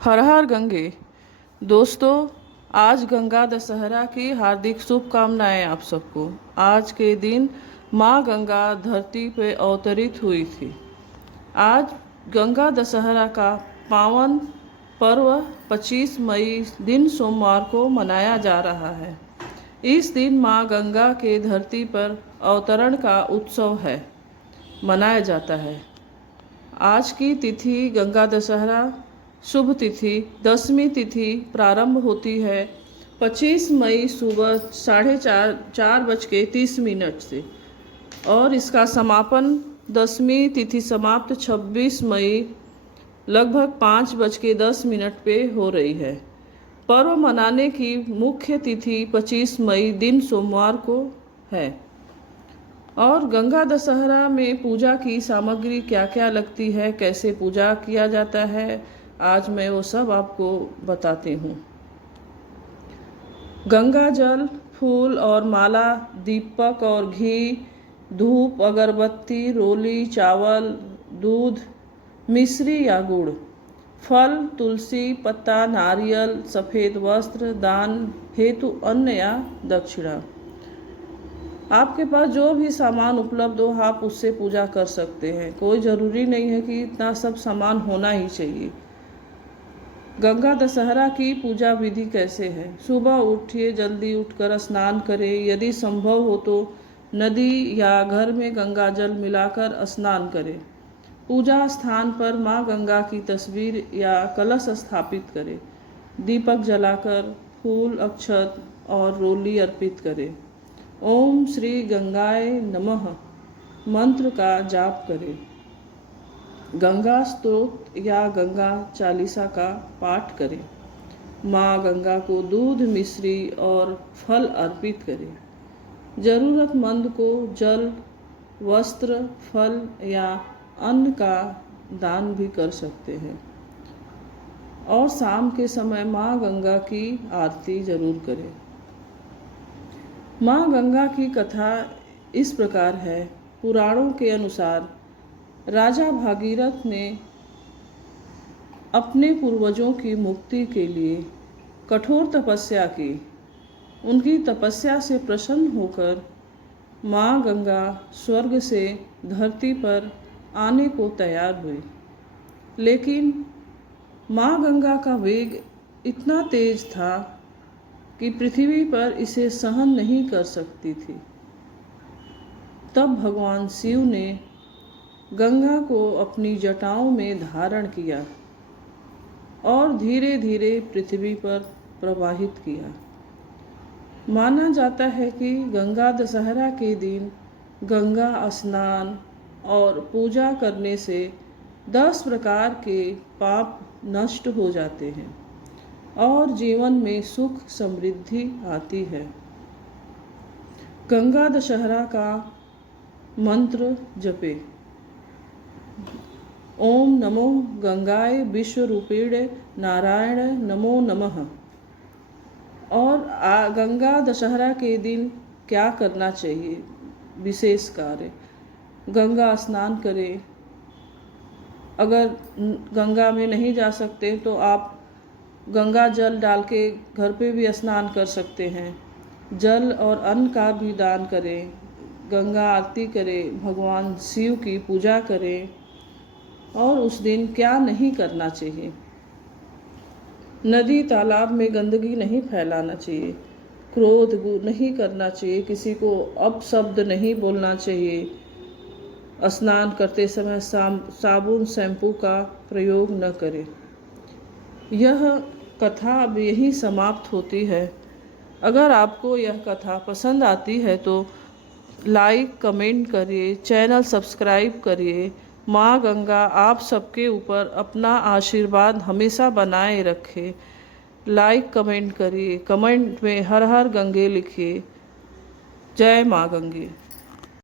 हर हर गंगे। दोस्तों, आज गंगा दशहरा की हार्दिक शुभकामनाएं आप सबको। आज के दिन माँ गंगा धरती पे अवतरित हुई थी। आज गंगा दशहरा का पावन पर्व 25 मई दिन सोमवार को मनाया जा रहा है। इस दिन माँ गंगा के धरती पर अवतरण का उत्सव है मनाया जाता है। आज की तिथि गंगा दशहरा शुभ तिथि 10वीं तिथि प्रारंभ होती है 25 मई सुबह 4:30 से और इसका समापन 10वीं तिथि समाप्त 26 मई लगभग 5:10 पे हो रही है। पर्व मनाने की मुख्य तिथि 25 मई दिन सोमवार को है। और गंगा दशहरा में पूजा की सामग्री क्या क्या लगती है, कैसे पूजा किया जाता है, आज मैं वो सब आपको बताती हूँ। गंगा जल, फूल और माला, दीपक और घी, धूप, अगरबत्ती, रोली, चावल, दूध, मिश्री या गुड़, फल, तुलसी पत्ता, नारियल, सफ़ेद वस्त्र, दान हेतु अन्न या दक्षिणा। आपके पास जो भी सामान उपलब्ध हो आप उससे पूजा कर सकते हैं। कोई ज़रूरी नहीं है कि इतना सब सामान होना ही चाहिए। गंगा दशहरा की पूजा विधि कैसे है? सुबह उठिए, जल्दी उठकर स्नान करें। यदि संभव हो तो नदी या घर में गंगा जल मिलाकर स्नान करें। पूजा स्थान पर माँ गंगा की तस्वीर या कलश स्थापित करें। दीपक जलाकर फूल, अक्षत और रोली अर्पित करें। ओम श्री गंगाय नमः मंत्र का जाप करें। गंगा स्तोत्र या गंगा चालीसा का पाठ करें। माँ गंगा को दूध, मिश्री और फल अर्पित करें। ज़रूरतमंद को जल, वस्त्र, फल या अन्न का दान भी कर सकते हैं। और शाम के समय माँ गंगा की आरती जरूर करें। माँ गंगा की कथा इस प्रकार है। पुराणों के अनुसार राजा भागीरथ ने अपने पूर्वजों की मुक्ति के लिए कठोर तपस्या की। उनकी तपस्या से प्रसन्न होकर माँ गंगा स्वर्ग से धरती पर आने को तैयार हुई, लेकिन माँ गंगा का वेग इतना तेज था कि पृथ्वी पर इसे सहन नहीं कर सकती थी। तब भगवान शिव ने गंगा को अपनी जटाओं में धारण किया और धीरे धीरे पृथ्वी पर प्रवाहित किया। माना जाता है कि गंगा दशहरा के दिन गंगा स्नान और पूजा करने से 10 प्रकार के पाप नष्ट हो जाते हैं और जीवन में सुख समृद्धि आती है। गंगा दशहरा का मंत्र जपे। ओम नमो गंगाय विश्वरूपेण नारायण नमो नमः। और गंगा दशहरा के दिन क्या करना चाहिए? विशेष कार्य, गंगा स्नान करें। अगर गंगा में नहीं जा सकते तो आप गंगा जल डाल के घर पे भी स्नान कर सकते हैं। जल और अन्न का भी दान करें। गंगा आरती करें, भगवान शिव की पूजा करें। और उस दिन क्या नहीं करना चाहिए? नदी तालाब में गंदगी नहीं फैलाना चाहिए। क्रोध नहीं करना चाहिए। किसी को अपशब्द नहीं बोलना चाहिए। स्नान करते समय साबुन शैम्पू का प्रयोग न करें। यह कथा अब यही समाप्त होती है। अगर आपको यह कथा पसंद आती है तो लाइक कमेंट करिए, चैनल सब्सक्राइब करिए। माँ गंगा आप सबके ऊपर अपना आशीर्वाद हमेशा बनाए रखे। लाइक कमेंट करिए, कमेंट में हर हर गंगे लिखिए। जय माँ गंगे।